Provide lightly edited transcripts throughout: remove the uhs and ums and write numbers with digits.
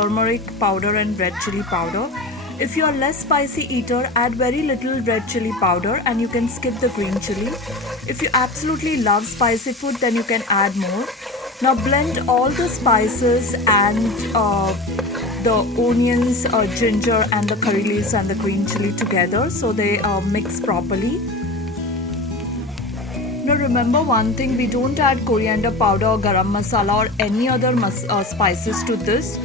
turmeric powder and red chili powder. If you are less spicy eater, add very little red chili powder and you can skip the green chili. If you absolutely love spicy food, then you can add more. Now blend all the spices and the onions, ginger and the curry leaves and the green chili together so they mix properly. Now remember one thing, we don't add coriander powder or garam masala or any other spices to this.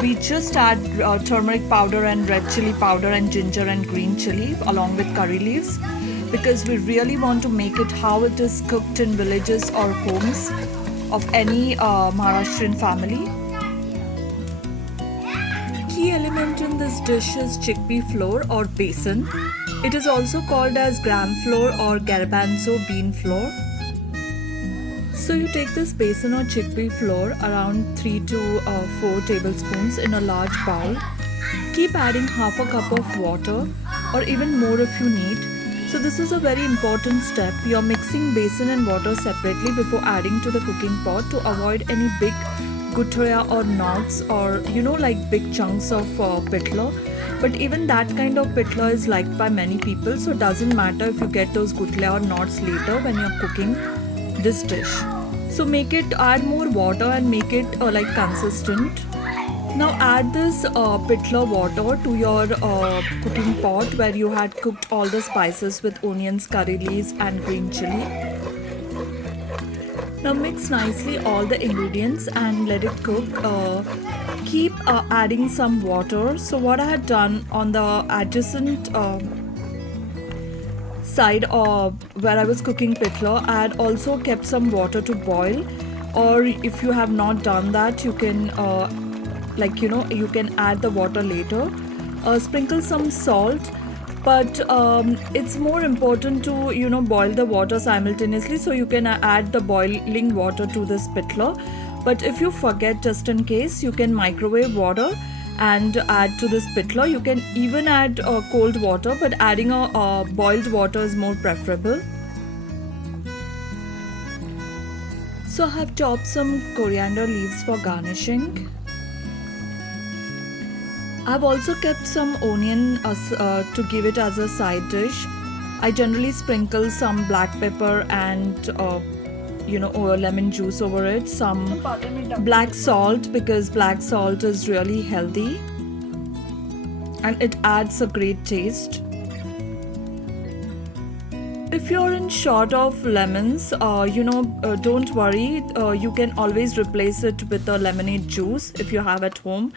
We just add turmeric powder and red chili powder and ginger and green chili along with curry leaves because we really want to make it how it is cooked in villages or homes of any Maharashtrian family. Key element in this dish is chickpea flour or besan. It is also called as gram flour or garbanzo bean flour. So you take this besan or chickpea flour around 3 to 4 tablespoons in a large bowl. Keep adding half a cup of water or even more if you need. So this is a very important step. You're mixing besan and water separately before adding to the cooking pot to avoid any big guthraya or knots or like big chunks of pitla. But even that kind of pitla is liked by many people, so it doesn't matter if you get those guthraya or knots later when you're cooking this dish. So add more water and make it like consistent. Now add this pitla water to your cooking pot where you had cooked all the spices with onions, curry leaves and green chili. Now mix nicely all the ingredients and let it cook. Keep adding some water. So what I had done on the adjacent side where I was cooking pitla, I had also kept some water to boil. Or if you have not done that, you can you can add the water later. Sprinkle some salt. But it's more important to boil the water simultaneously, so you can add the boiling water to this pitla. But if you forget, just in case, you can microwave water and add to this pitla. You can even add cold water, but adding a boiled water is more preferable. So I have chopped some coriander leaves for garnishing. I've also kept some onion to give it as a side dish. I generally sprinkle some black pepper and or lemon juice over it, some black salt because black salt is really healthy and it adds a great taste. If you're in short of lemons, don't worry, you can always replace it with a lemonade juice if you have at home.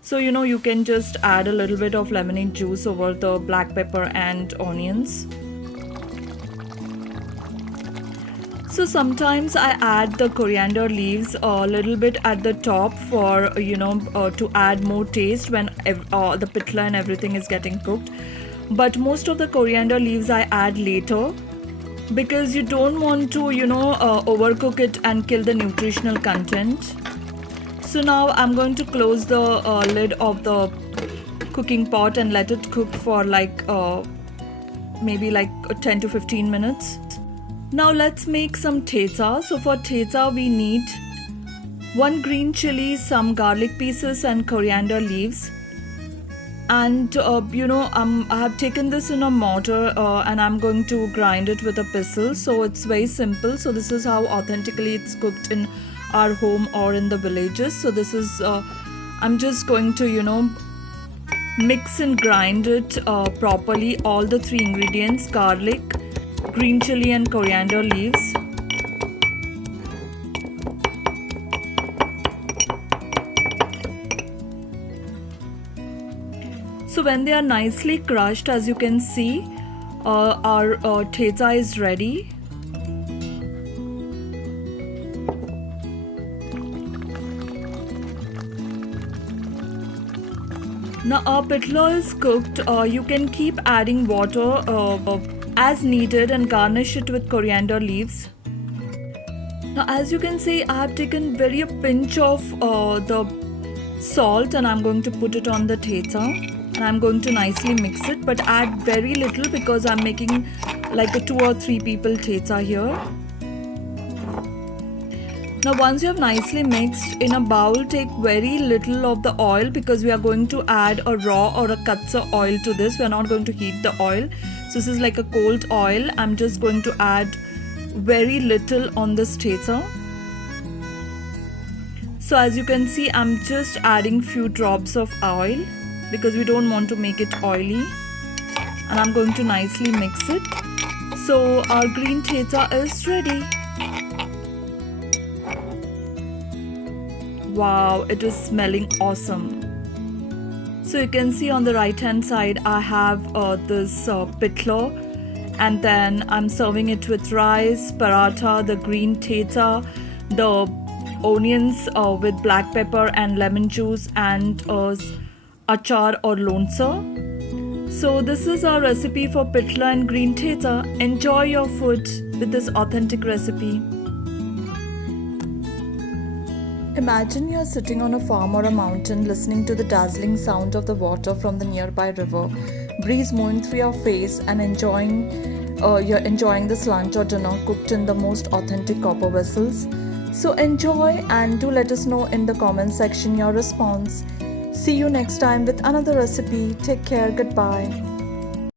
So you can just add a little bit of lemonade juice over the black pepper and onions. So sometimes I add the coriander leaves a little bit at the top for to add more taste when the pitla and everything is getting cooked. But most of the coriander leaves I add later because you don't want to overcook it and kill the nutritional content. So now I'm going to close the lid of the cooking pot and let it cook for maybe 10 to 15 minutes. Now let's make some thecha. So for thecha we need 1 green chili, some garlic pieces and coriander leaves. And I have taken this in a mortar and I'm going to grind it with a pestle. So it's very simple. So this is how authentically it's cooked in our home or in the villages. So this is I'm just going to mix and grind it properly, all the 3 ingredients: garlic, green chili and coriander leaves. So when they are nicely crushed, as you can see, our thecha is ready. Now our pitla is cooked. You can keep adding water as needed and garnish it with coriander leaves. Now as you can see, I have taken a pinch of the salt and I'm going to put it on the thecha. And I'm going to nicely mix it, but add very little because I'm making like a 2 or 3 people thecha here. Now once you have nicely mixed, in a bowl take very little of the oil because we are going to add a raw or a katsa oil to this. We are not going to heat the oil. So this is like a cold oil. I'm just going to add very little on this tether. So as you can see, I'm just adding few drops of oil because we don't want to make it oily. And I'm going to nicely mix it. So our green tether is ready. Wow, it is smelling awesome. So you can see on the right hand side I have this pitla, and then I'm serving it with rice, paratha, the green tether, the onions with black pepper and lemon juice, and achar or lonsa. So this is our recipe for pitla and green tether. Enjoy your food with this authentic recipe. Imagine you're sitting on a farm or a mountain listening to the dazzling sound of the water from the nearby river, breeze moving through your face, and you're enjoying this lunch or dinner cooked in the most authentic copper vessels. So enjoy and do let us know in the comment section your response. See you next time with another recipe. Take care. Goodbye.